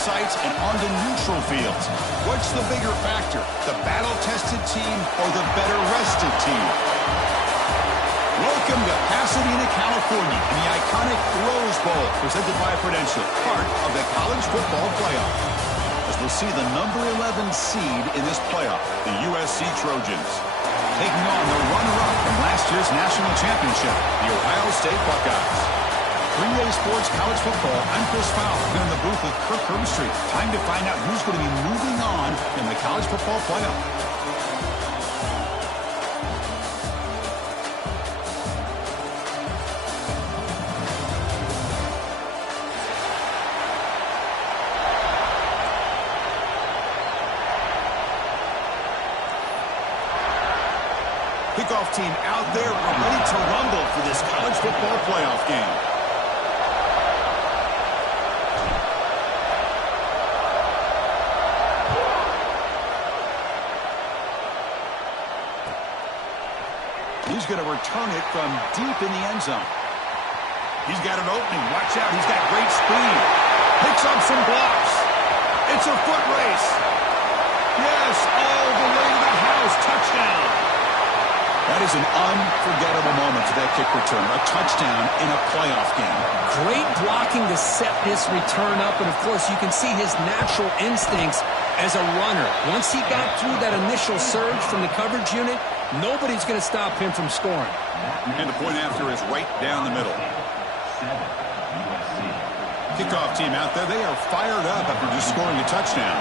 sites and on the neutral fields. What's the bigger factor, the battle-tested team or the better-rested team? Welcome to Pasadena, California, in the iconic Rose Bowl, presented by Prudential, part of the college football playoff. As we'll see the number 11 seed in this playoff, the USC Trojans, taking on the runner-up from last year's national championship, the Ohio State Buckeyes. 3A Sports College Football, I'm Chris Fowler, here in the booth with Kirk Herbstreit. Time to find out who's going to be moving on in the college football playoff. Kickoff team out there ready to rumble for this college football playoff game. He's going to return it from deep in the end zone. He's got an opening. Watch out. He's got great speed. Picks up some blocks. It's a foot race. Yes, all the way to the house. Touchdown. That is an unforgettable moment to that kick return. A touchdown in a playoff game. Great blocking to set this return up. And, of course, you can see his natural instincts as a runner. Once he got through that initial surge from the coverage unit, nobody's going to stop him from scoring. And the point after is right down the middle. Kickoff team out there. They are fired up after just scoring a touchdown.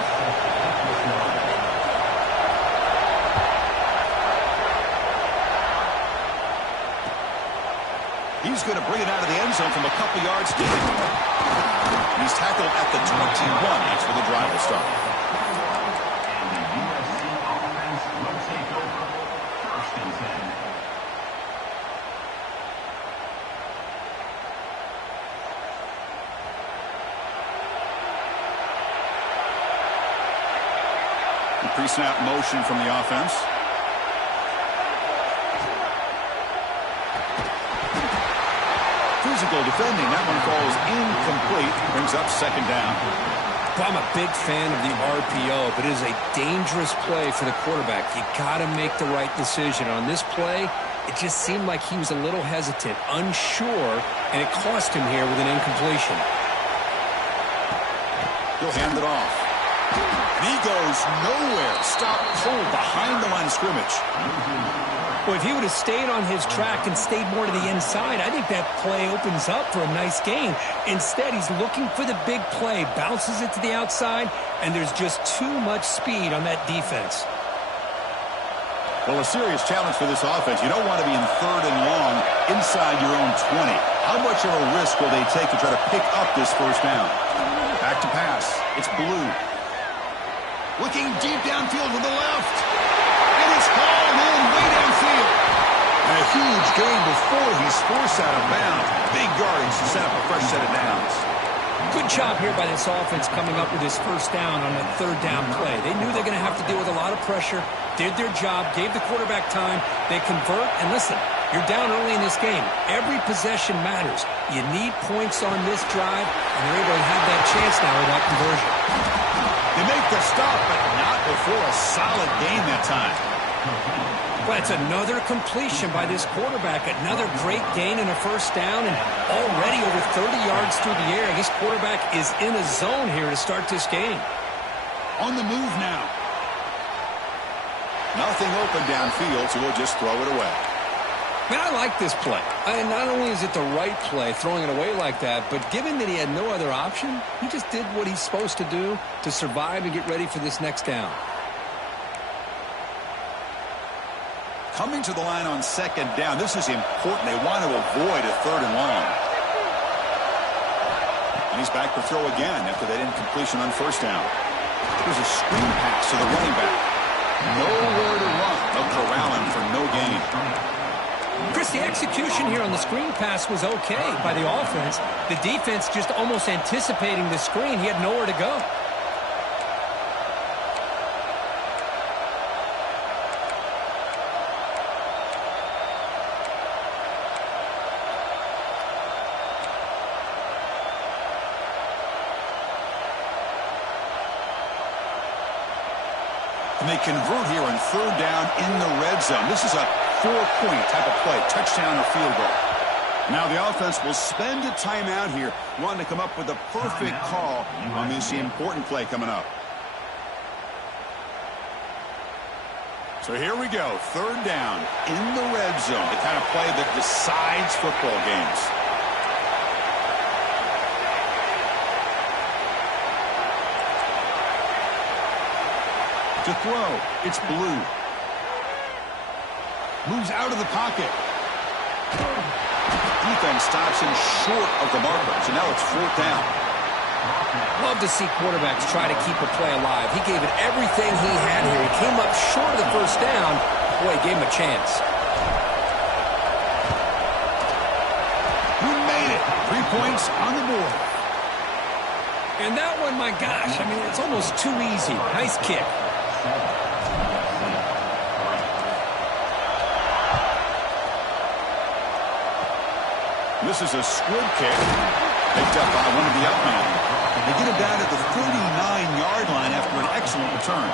He's going to bring it out of the end zone from a couple yards deep. He's tackled at the 21. That's where the drive will start. And the USC offense will take over. First and 10. The pre-snap motion from the offense. Physical defending. That one falls incomplete. Brings up second down. Well, I'm a big fan of the RPO, but it is a dangerous play for the quarterback. You got to make the right decision. On this play, it just seemed like he was a little hesitant, unsure, and it cost him here with an incompletion. He'll hand it off. And he goes nowhere. Stop cold behind the line of scrimmage. Well, if he would have stayed on his track and stayed more to the inside, I think that play opens up for a nice gain. Instead, he's looking for the big play, bounces it to the outside, and there's just too much speed on that defense. Well, a serious challenge for this offense. You don't want to be in third and long inside your own 20. How much of a risk will they take to try to pick up this first down? Back to pass. It's Blue. Looking deep downfield with the left. And it's hauled in way downfield. And a huge gain before he's forced out of bounds. Big yardage to set up a fresh set of downs. Good job here by this offense coming up with his first down on the third down play. They knew they're going to have to deal with a lot of pressure, did their job, gave the quarterback time. They convert, and listen, you're down early in this game. Every possession matters. You need points on this drive, and they're able to have that chance now with that conversion. They make the stop, but not before a solid gain that time. Well, it's another completion by this quarterback. Another great gain and a first down, and already over 30 yards through the air. This quarterback is in a zone here to start this game. On the move now. Nothing open downfield, so we'll just throw it away. Man, I like this play. Not only is it the right play, throwing it away like that, but given that he had no other option, he just did what he's supposed to do to survive and get ready for this next down. Coming to the line on second down. This is important. They want to avoid a third and long. And he's back to throw again after that incompletion on first down. There's a screen pass to the running back. Nowhere to run. They'll corral him for no gain. Chris, the execution here on the screen pass was okay by the offense. The defense just almost anticipating the screen. He had nowhere to go. And they convert here on third down in the red zone. This is a 4-point type of play, touchdown or field goal. Now the offense will spend a timeout here, wanting to come up with a perfect call on this important play coming up. So here we go, third down in the red zone, the kind of play that decides football games. To throw, it's Blue. Moves out of the pocket. Defense stops him short of the marker, so now it's fourth down. Love to see quarterbacks try to keep a play alive. He gave it everything he had here. He came up short of the first down. Boy, he gave him a chance. He made it. 3 points on the board. And that one, my gosh, I mean, it's almost too easy. Nice kick. This is a squib kick. Picked up by one of the outmen. They get him down at the 39-yard line after an excellent return.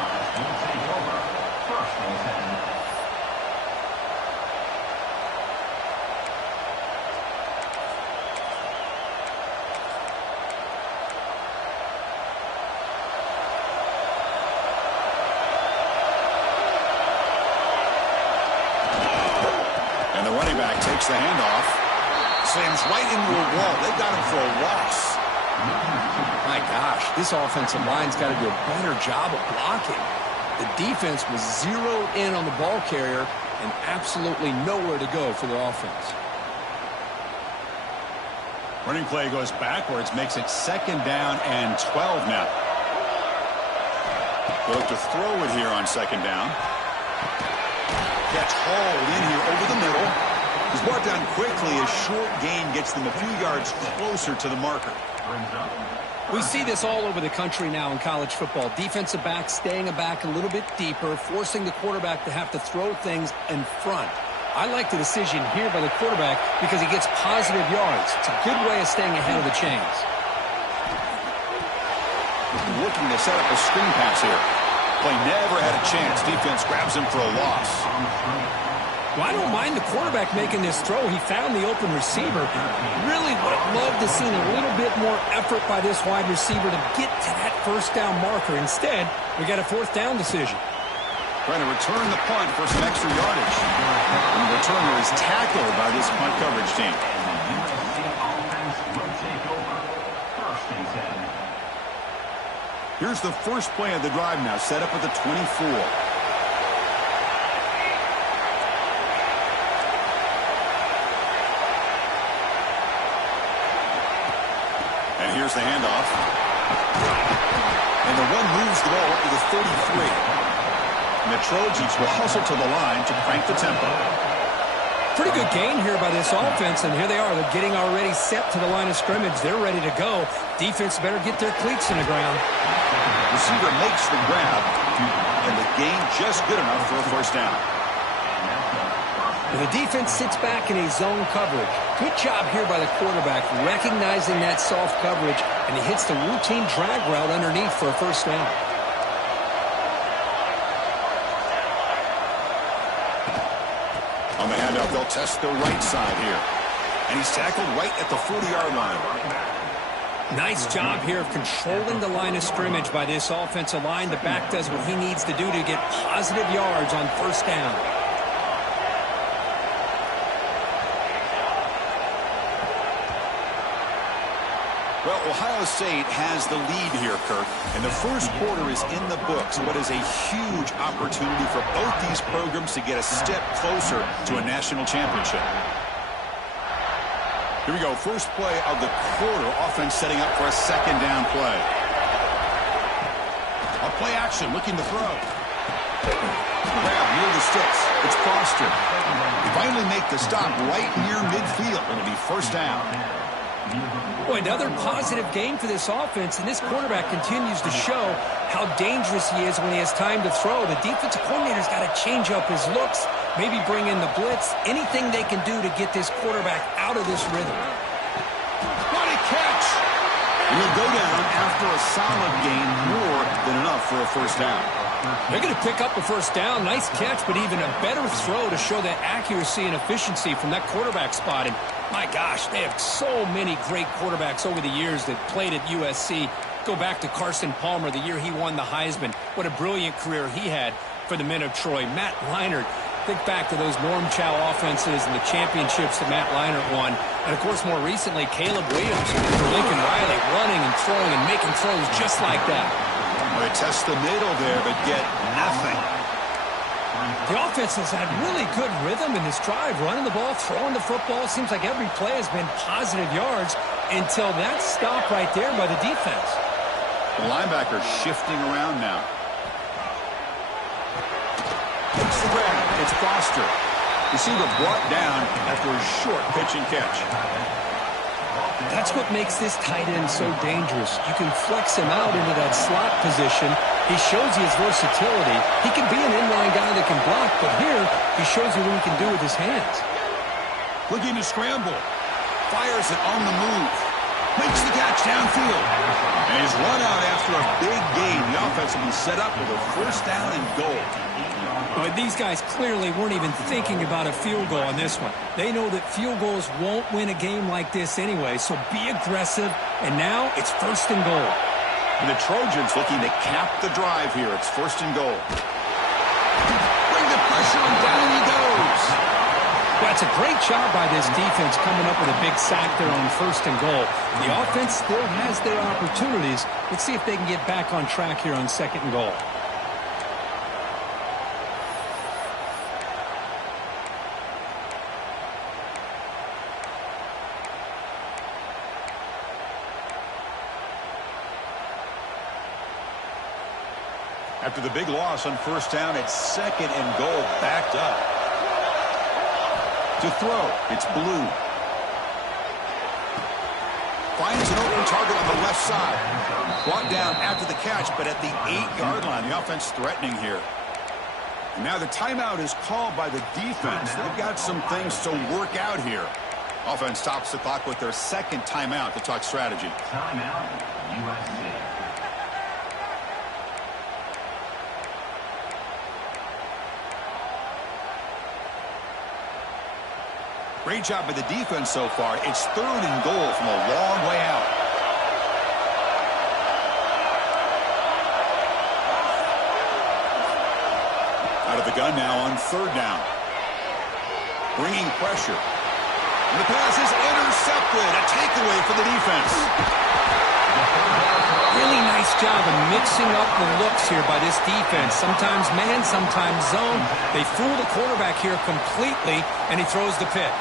And the running back takes the handoff. Slams right into a wall. They've got him for a loss. My gosh, this offensive line's got to do a better job of blocking. The defense was zeroed in on the ball carrier and absolutely nowhere to go for the offense. Running play goes backwards, makes it second down and 12 now. They'll look to throw it here on second down. Gets hauled in here over the middle. He's brought down quickly. A short gain gets them a few yards closer to the marker. We see this all over the country now in college football. Defensive backs staying back a little bit deeper, forcing the quarterback to have to throw things in front. I like the decision here by the quarterback because he gets positive yards. It's a good way of staying ahead of the chains. Looking to set up a screen pass here. Play never had a chance. Defense grabs him for a loss. Well, I don't mind the quarterback making this throw. He found the open receiver. Really would have loved to see a little bit more effort by this wide receiver to get to that first down marker. Instead, we got a fourth down decision. Trying to return the punt for some extra yardage. And the returner is tackled by this punt coverage team. Here's the first play of the drive now, set up at the 24. And here's the handoff. And the run moves the ball up to the 33. And the Trojans will hustle to the line to crank the tempo. Pretty good gain here by this offense, and here they are. They're getting already set to the line of scrimmage. They're ready to go. Defense better get their cleats in the ground. Receiver makes the grab, and the gain just good enough for a first down. And the defense sits back in a zone coverage. Good job here by the quarterback, recognizing that soft coverage, and he hits the routine drag route underneath for a first down. On the handoff, they'll test the right side here. And he's tackled right at the 40-yard line. Nice job here of controlling the line of scrimmage by this offensive line. The back does what he needs to do to get positive yards on first down. Well, Ohio State has the lead here, Kirk, and the first quarter is in the books. What is a huge opportunity for both these programs to get a step closer to a national championship. Here we go, first play of the quarter. Offense setting up for a second down play. A play action, looking to throw. Grab near the sticks. It's Foster. Finally make the stop right near midfield. It'll be first down. Boy, another positive game for this offense, and this quarterback continues to show how dangerous he is when he has time to throw. The defensive coordinator's got to change up his looks, maybe bring in the blitz, anything they can do to get this quarterback out of this rhythm. What a catch! He'll go down after a solid gain, more than enough for a first down. They're going to pick up a first down. Nice catch, but even a better throw to show that accuracy and efficiency from that quarterback spot. And my gosh, they have so many great quarterbacks over the years that played at USC. Go back to Carson Palmer, the year he won the Heisman. What a brilliant career he had for the men of Troy. Matt Leinart, think back to those Norm Chow offenses and the championships that Matt Leinart won. And, of course, more recently, Caleb Williams for Lincoln Riley, running and throwing and making throws just like that. They test the middle there, but get nothing. The offense has had really good rhythm in this drive, running the ball, throwing the football. Seems like every play has been positive yards until that stop right there by the defense. The linebacker shifting around now. It's the grab. It's Foster. Receiver brought down after a short pitch and catch. That's what makes this tight end so dangerous. You can flex him out into that slot position. He shows you his versatility. He can be an inline guy that can block, but here he shows you what he can do with his hands. Looking to scramble. Fires it on the move. Makes the catch downfield. And he's run out after a big gain. The offense will be set up with a first down and goal. But these guys clearly weren't even thinking about a field goal on this one. They know that field goals won't win a game like this anyway, so be aggressive. And now it's first and goal. And the Trojans looking to cap the drive here. It's first and goal. Bring the pressure on, down he goes. That's a great job by this defense coming up with a big sack there on first and goal. The offense still has their opportunities. Let's see if they can get back on track here on second and goal. After the big loss on first down, it's second and goal, backed up. To throw, it's Blue. Finds an open target on the left side. Brought down after the catch, but at the 8-yard line. The offense threatening here. And now the timeout is called by the defense. They've got some things to work out here. Offense stops the clock with their second timeout to talk strategy. Timeout, USC. Great job by the defense so far. It's third and goal from a long way out. Out of the gun now on third down. Bringing pressure. And the pass is intercepted. A takeaway for the defense. Really nice job of mixing up the looks here by this defense. Sometimes man, sometimes zone. They fool the quarterback here completely, and he throws the pick.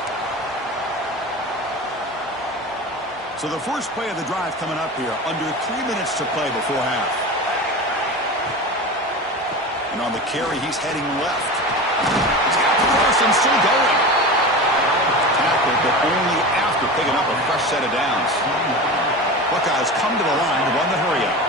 So the first play of the drive coming up here, under 3 minutes to play before half. And on the carry, he's heading left. He's got the cross and still going. Tackle, but only after picking up a fresh set of downs. Buckeyes come to the line to run the hurry-up.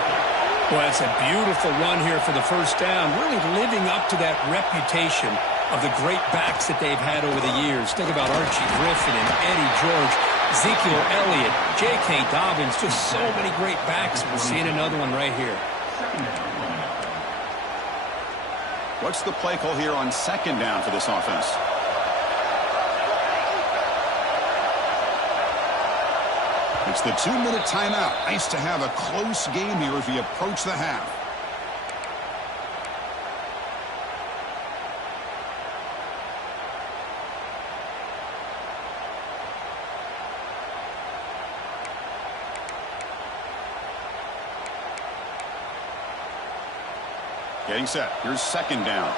Well, it's a beautiful run here for the first down, really living up to that reputation of the great backs that they've had over the years. Think about Archie Griffin and Eddie George, Ezekiel Elliott, J.K. Dobbins, just so many great backs. We're seeing another one right here. What's the play call here on second down for this offense? It's the 2-minute timeout. Nice to have a close game here as we approach the half. Getting set. Here's second down.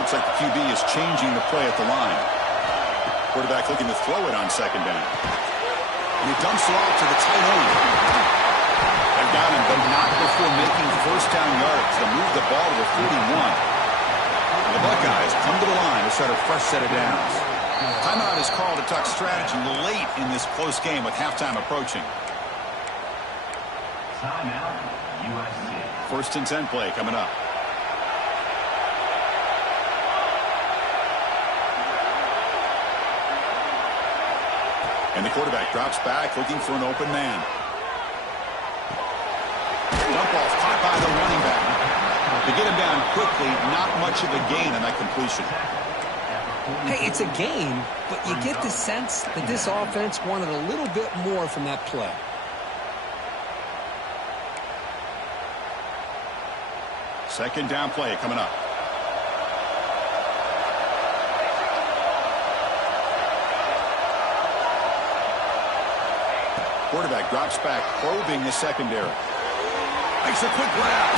Looks like the QB is changing the play at the line. Quarterback looking to throw it on second down. And he dumps it off to the tight end. They've got him, but not before making first down yards to move the ball to the 41. And the Buckeyes come to the line to start a fresh set of downs. Timeout is called to talk strategy late in this close game with halftime approaching. Timeout, USC. First and 10 play coming up. And the quarterback drops back looking for an open man. football caught by the running back. To get him down quickly, not much of a gain on that completion. Hey, it's a game, but you get the sense that this offense wanted a little bit more from that play. Second down play coming up. Quarterback drops back, probing the secondary. Makes a quick grab.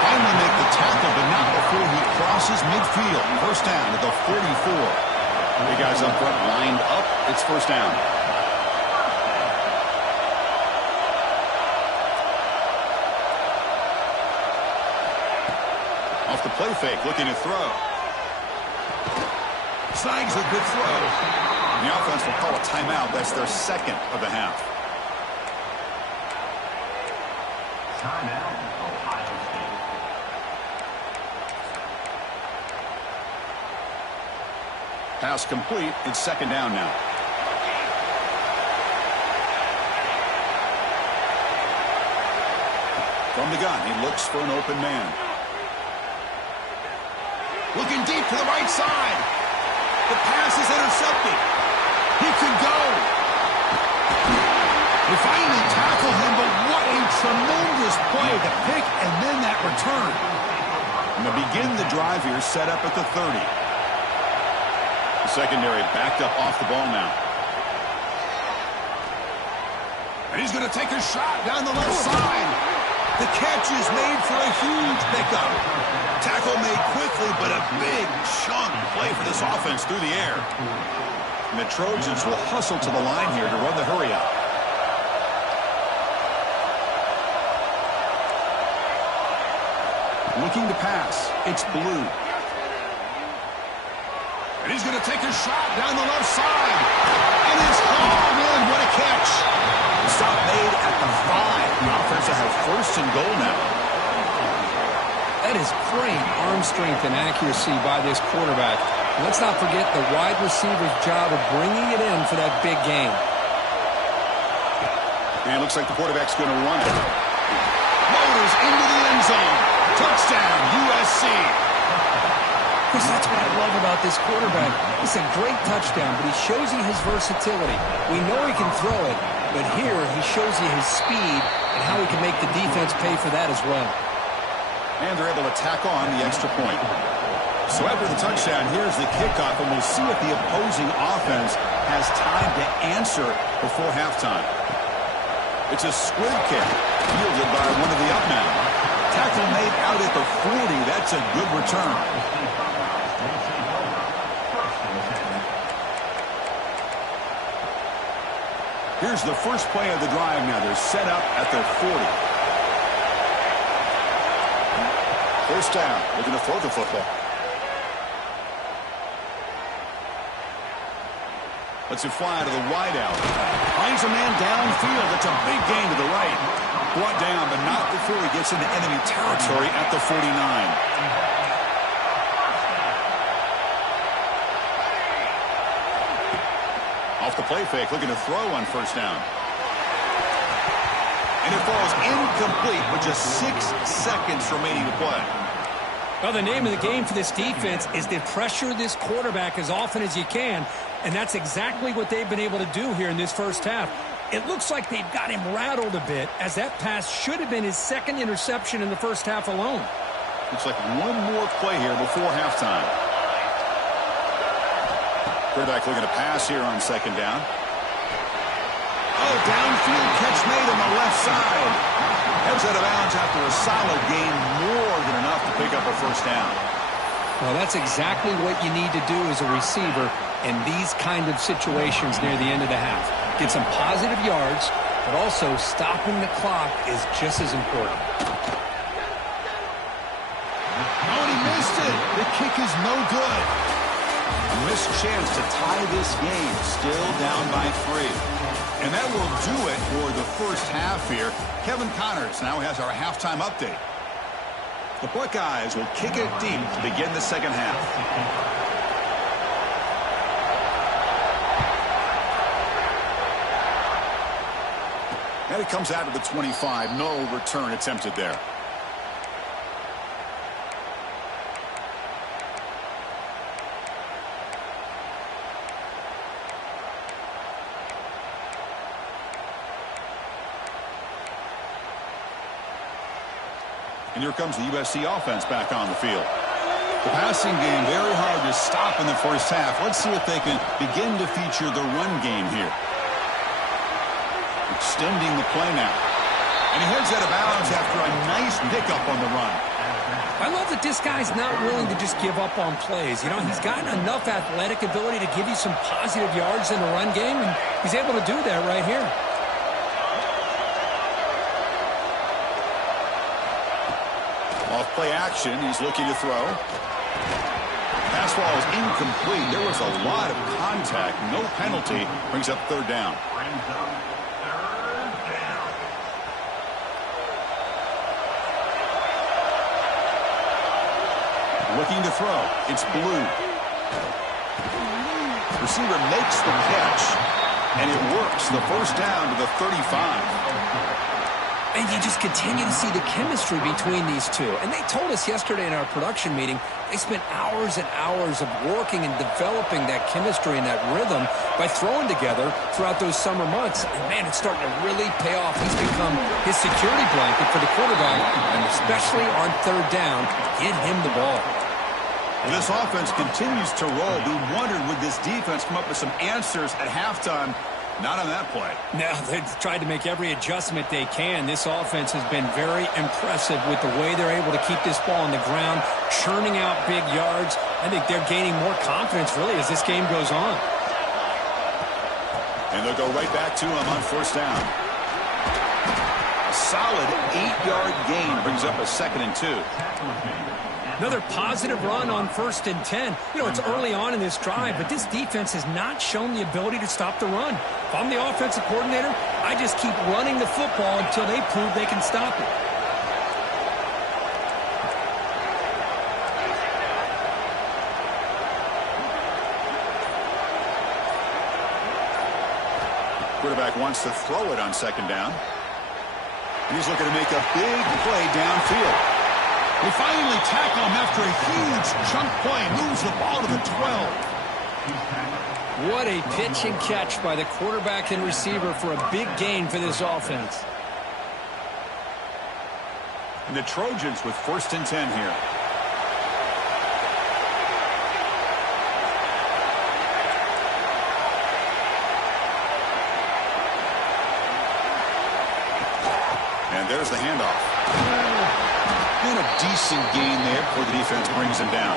Finally make the tackle, but not before he crosses midfield. First down at the 44. The guys up front lined up. It's first down. Off the play fake, looking to throw. Snags a good throw. The offense will call a timeout. That's their second of the half. Timeout, Ohio State. Pass complete. It's second down now. From the gun, he looks for an open man. Looking deep to the right side. The pass is intercepted. He could go. They finally tackle him, but what a tremendous play. The pick and then that return. And to begin the drive here, set up at the 30. The secondary backed up off the ball now. And he's going to take a shot down the left side. The catch is made for a huge pickup. Tackle made quickly, but a big chunk play for this offense through the air. And the Trojans will hustle to the line here to run the hurry out. Looking to pass. It's Blue. And he's going to take a shot down the left side. And it's hauled in. What a catch. Stop made at the 5. The offense will have first and goal now. That is great arm strength and accuracy by this quarterback. Let's not forget the wide receiver's job of bringing it in for that big game. And it looks like the quarterback's going to run it. Motors into the end zone. Touchdown, USC. Chris, that's what I love about this quarterback. It's a great touchdown, but he shows you his versatility. We know he can throw it, but here he shows you his speed and how he can make the defense pay for that as well. And they're able to tack on the extra point. So after the touchdown, here's the kickoff, and we'll see if the opposing offense has time to answer before halftime. It's a squib kick, fielded by one of the up men. Tackle made out at the 40. That's a good return. Here's the first play of the drive now. They're set up at their 40. First down. Looking to throw the football. Lets it fly to the wideout. Finds a man downfield. That's a big gain to the right. Brought down, but not before he gets into enemy territory at the 49. Off the play fake, looking to throw on first down. And it falls incomplete with just 6 seconds remaining to play. Well, the name of the game for this defense is to pressure this quarterback as often as you can, and that's exactly what they've been able to do here in this first half. It looks like they've got him rattled a bit, as that pass should have been his second interception in the first half alone. Looks like one more play here before halftime. Quarterback looking to pass here on second down. Oh, downfield catch made on the left side. Heads out of bounds after a solid gain, more than enough to pick up a first down. Well, that's exactly what you need to do as a receiver in these kind of situations near the end of the half. Get some positive yards, but also stopping the clock is just as important. Oh, and he missed it. The kick is no good. A missed chance to tie this game, still down by 3. And that will do it for the first half here. Kevin Connors now has our halftime update. The Buckeyes will kick it deep to begin the second half. And it comes out to the 25. No return attempted there. And here comes the USC offense back on the field. The passing game very hard to stop in the first half. Let's see if they can begin to feature the run game here. Extending the play now. And he heads out of bounds after a nice pickup on the run. I love that this guy's not willing to just give up on plays. You know, he's got enough athletic ability to give you some positive yards in the run game, and he's able to do that right here. Off play action, he's looking to throw. Pass ball is incomplete. There was a lot of contact. No penalty. Brings up third down. Looking to throw. It's Blue. Receiver makes the catch. And it works. The first down to the 35. And you just continue to see the chemistry between these two. And they told us yesterday in our production meeting, they spent hours and hours of working and developing that chemistry and that rhythm by throwing together throughout those summer months. And, man, it's starting to really pay off. He's become his security blanket for the quarterback, and especially on third down, get him the ball. Well, this offense continues to roll. We wondered, would this defense come up with some answers at halftime? Not on that play. No, they've tried to make every adjustment they can. This offense has been very impressive with the way they're able to keep this ball on the ground, churning out big yards. I think they're gaining more confidence, really, as this game goes on. And they'll go right back to him on first down. A solid 8-yard gain brings up a 2nd and 2. Another positive run on 1st and 10. You know, it's early on in this drive, but this defense has not shown the ability to stop the run. If I'm the offensive coordinator, I just keep running the football until they prove they can stop it. Quarterback wants to throw it on 2nd down. And he's looking to make a big play downfield. They finally tackle him after a huge chunk play. Moves the ball to the 12. What a pitch and catch by the quarterback and receiver for a big gain for this offense. And the Trojans with 1st and 10 here. And there's the handoff. And a decent gain there before the defense brings him down.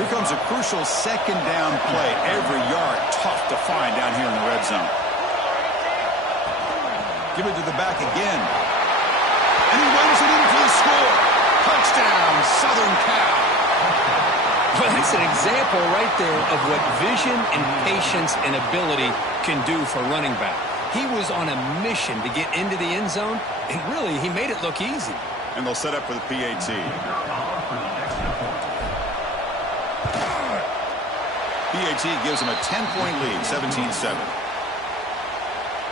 Here comes a crucial 2nd down play. Every yard tough to find down here in the red zone. Give it to the back again. And he runs it in for the score. Touchdown, Southern Cal. Well, that's an example right there of what vision and patience and ability can do for running back. He was on a mission to get into the end zone, and really, he made it look easy. And they'll set up for the PAT. PAT gives them a 10-point lead, 17-7.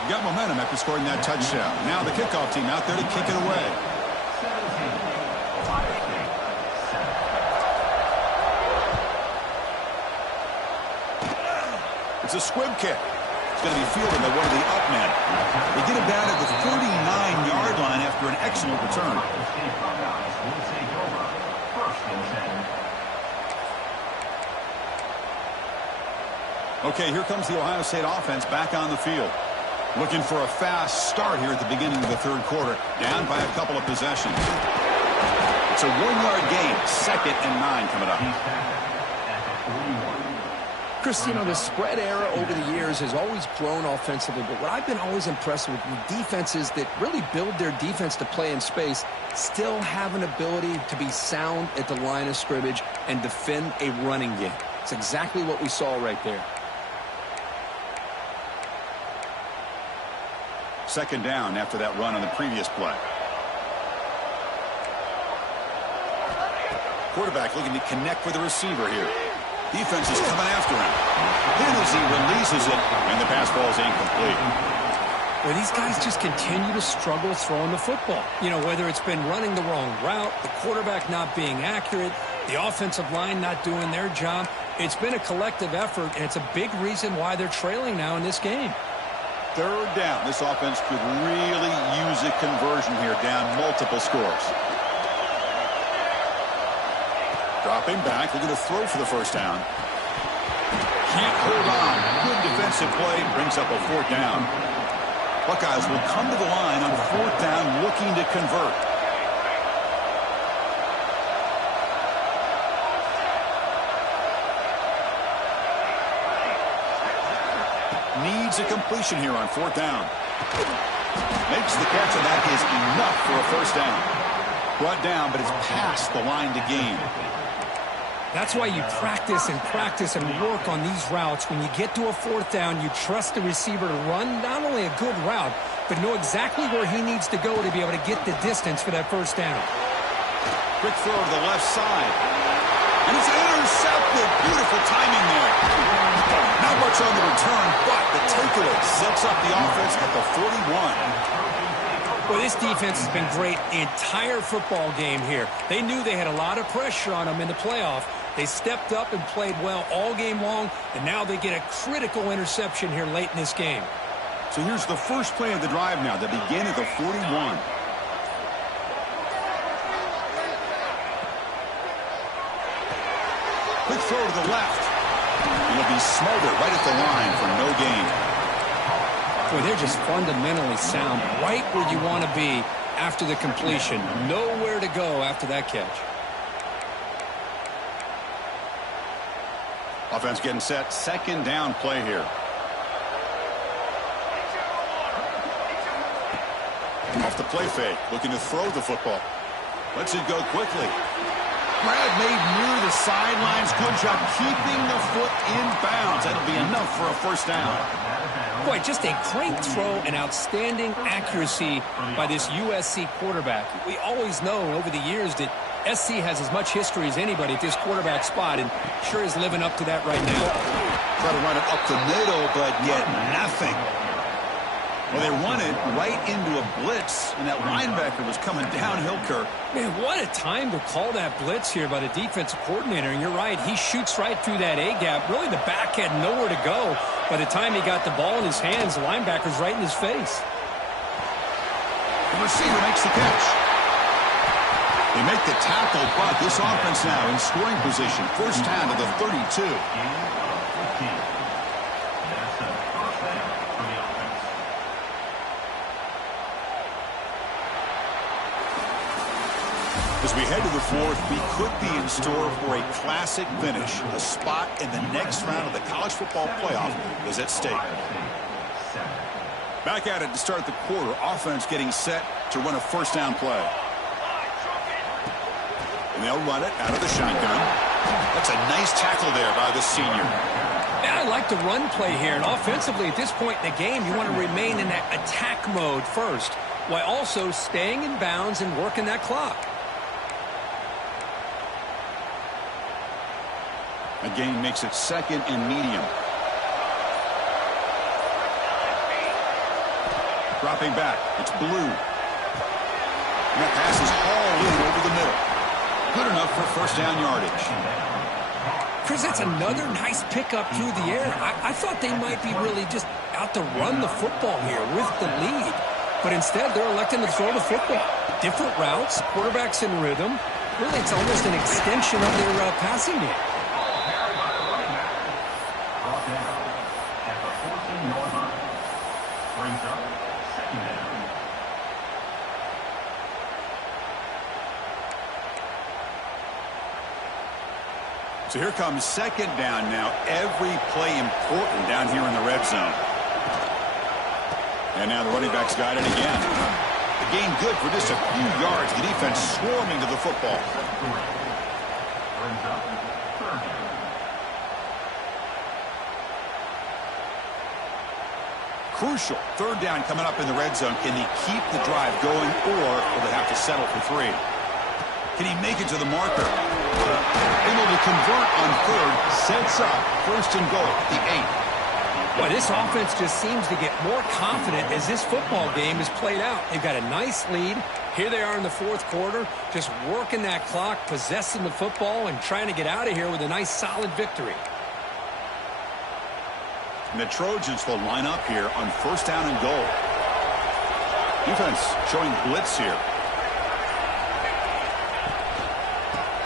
Got momentum after scoring that touchdown. Now the kickoff team out there to kick it away. It's a squib kick. It's going to be fielded by one of the up men. They get him down at the 39-yard line after an excellent return. Okay, here comes the Ohio State offense back on the field. Looking for a fast start here at the beginning of the third quarter. Down by a couple of possessions. It's a 1-yard gain. 2nd and 9 coming up. Chris, you know, the spread era over the years has always grown offensively, but what I've been always impressed with defenses that really build their defense to play in space still have an ability to be sound at the line of scrimmage and defend a running game. It's exactly what we saw right there. 2nd down after that run on the previous play. Quarterback looking to connect with the receiver here. Defense is coming after him. Then as he releases it, and the pass ball is incomplete. Well, these guys just continue to struggle throwing the football. You know, whether it's been running the wrong route, the quarterback not being accurate, the offensive line not doing their job. It's been a collective effort, and it's a big reason why they're trailing now in this game. Third down. This offense could really use a conversion here, down multiple scores. Dropping back, looking to throw for the first down. Can't hold on. Good defensive play, brings up a fourth down. Buckeyes will come to the line on fourth down, looking to convert. Needs a completion here on fourth down. Makes the catch, and that is enough for a first down. Brought down, but it's past the line to gain. That's why you practice and work on these routes. When you get to a fourth down, you trust the receiver to run not only a good route, but know exactly where he needs to go to be able to get the distance for that first down. Quick throw to the left side. And it's intercepted. Beautiful timing there. Not much on the return, but the takeaway sets up the offense at the 41. Well, this defense has been great the entire football game here. They knew they had a lot of pressure on them in the playoff. They stepped up and played well all game long, and now they get a critical interception here late in this game. So here's the first play of the drive now. They begin at the 41. Quick throw to the left. It'll be smothered right at the line for no gain. Boy, they're just fundamentally sound, right where you want to be after the completion. Nowhere to go after that catch. Offense getting set. Second down play here. Off the play fake. Looking to throw the football. Lets it go quickly. Grab made near the sidelines. Good job keeping the foot in bounds. That'll be enough for a first down. Boy, just a great throw and outstanding accuracy by this USC quarterback. We always know over the years that SC has as much history as anybody at this quarterback spot, and sure is living up to that right now. Try to run it up the middle, but get nothing. Well, they run it right into a blitz, and that linebacker was coming downhill, Kirk. Man, what a time to call that blitz here by the defensive coordinator. And you're right, he shoots right through that A-gap. Really, the back had nowhere to go. By the time he got the ball in his hands, the linebacker's right in his face. The receiver makes the catch. They make the tackle, but this offense now in scoring position. First down to the 32. As we head to the fourth, we could be in store for a classic finish. A spot in the next round of the college football playoff is at stake. Back at it to start the quarter. Offense getting set to run a first down play. And they'll run it out of the shotgun. That's a nice tackle there by the senior. Yeah, I like the run play here. And offensively, at this point in the game, you want to remain in that attack mode first, while also staying in bounds and working that clock. A gain makes it second and medium. Dropping back. It's Blue. And that pass is all in over the middle. Good enough for first down yardage. Chris, that's another nice pickup through the air. I thought they might be really just out to run the football here with the lead. But instead, they're electing to throw the football. Different routes, quarterbacks in rhythm. Really, it's almost an extension of their passing game. So here comes second down now. Every play important down here in the red zone. And now the running back's got it again. The gain good for just a few yards. The defense swarming to the football. Crucial. Third down coming up in the red zone. Can he keep the drive going, or will they have to settle for three? Can he make it to the marker? Able to convert on third. Sets up first and goal, the 8. Boy, this offense just seems to get more confident as this football game is played out. They've got a nice lead. Here they are in the fourth quarter, just working that clock, possessing the football, and trying to get out of here with a nice, solid victory. And the Trojans will line up here on first down and goal. Defense showing blitz here.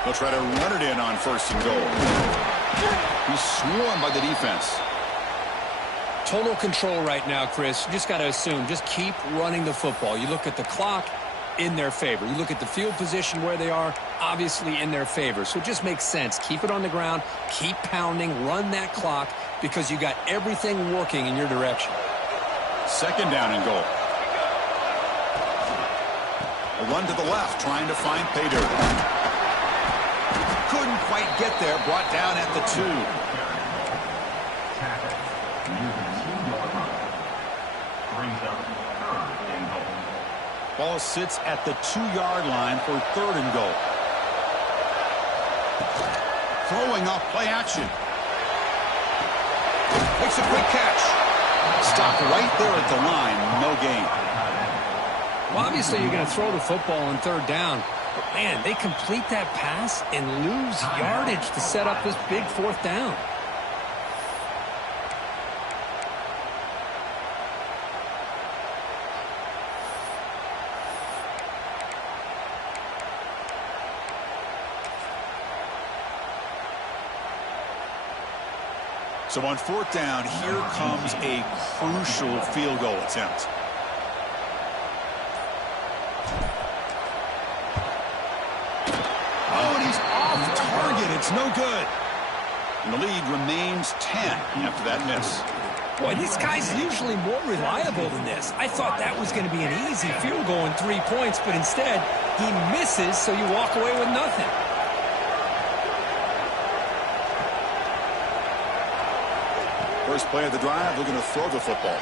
They'll try to run it in on first and goal. He's swarmed by the defense. Total control right now, Chris. You just got to assume, just keep running the football. You look at the clock, in their favor. You look at the field position where they are, obviously in their favor. So it just makes sense. Keep it on the ground, keep pounding, run that clock, because you got everything working in your direction. Second down and goal. A run to the left, trying to find pay dirt. Couldn't quite get there, brought down at the 2. Ball sits at the 2-yard line for third and goal. Throwing off play action. Makes a quick catch. Stopped right there at the line. No gain. Well, obviously you're going to throw the football on third down. But, man, they complete that pass and lose yardage to set up this big fourth down. So on fourth down, here comes a crucial field goal attempt. Oh, and he's off target. It's no good. And the lead remains 10 after that miss. Boy, these guys are usually more reliable than this. I thought that was going to be an easy field goal in 3 points, but instead he misses, so you walk away with nothing. First play of the drive, looking to throw the football.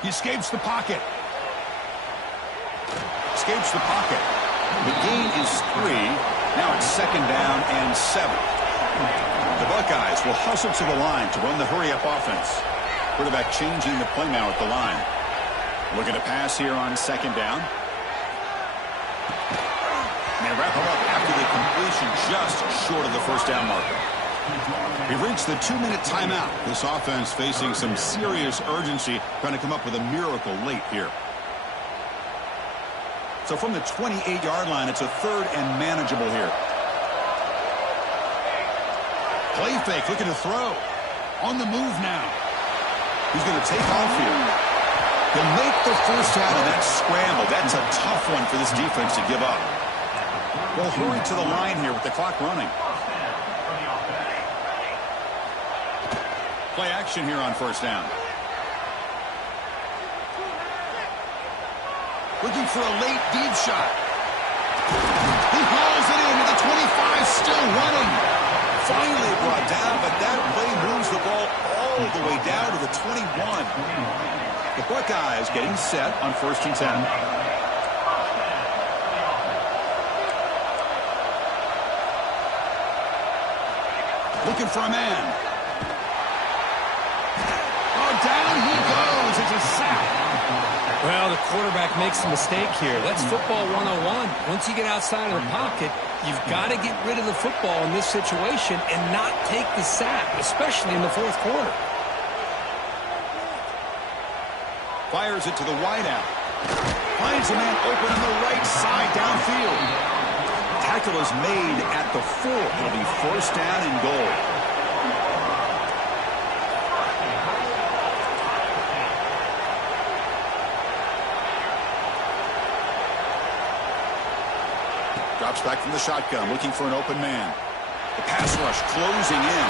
He escapes the pocket. Escapes the pocket. The gain is 3. Now it's second down and 7. The Buckeyes will hustle to the line to run the hurry-up offense. Quarterback changing the play now at the line. Looking to pass here on second down. And they wrap him up after the completion just short of the first down marker. We've reached the 2-minute timeout. This offense facing some serious urgency, trying to come up with a miracle late here. So from the 28-yard line, it's a third and manageable here. Play fake, looking to throw. On the move now. He's going to take off here. He'll make the first out of that scramble. That's a tough one for this defense to give up. They'll hurry to the line here with the clock running. Play action here on first down. Looking for a late deep shot. He hauls it in with the 25 still running. Finally brought down, but that play moves the ball all the way down to the 21. The Buckeyes getting set on first and 10. Looking for a man. Down he goes. It's a sack. Well, the quarterback makes a mistake here. That's football 101. Once you get outside of the pocket, you've got to get rid of the football in this situation and not take the sack, especially in the fourth quarter. Fires it to the wideout. Finds a man open on the right side downfield. Tackle is made at the 4. It'll be first down and goal. Drops back from the shotgun, looking for an open man. The pass rush closing in.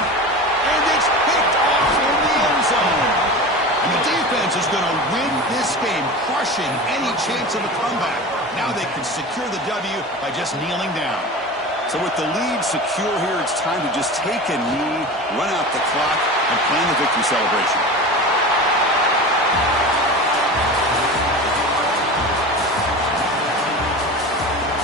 And it's picked off in the end zone. And the defense is going to win this game, crushing any chance of a comeback. Now they can secure the W by just kneeling down. So with the lead secure here, it's time to just take a knee, run out the clock, and plan the victory celebration.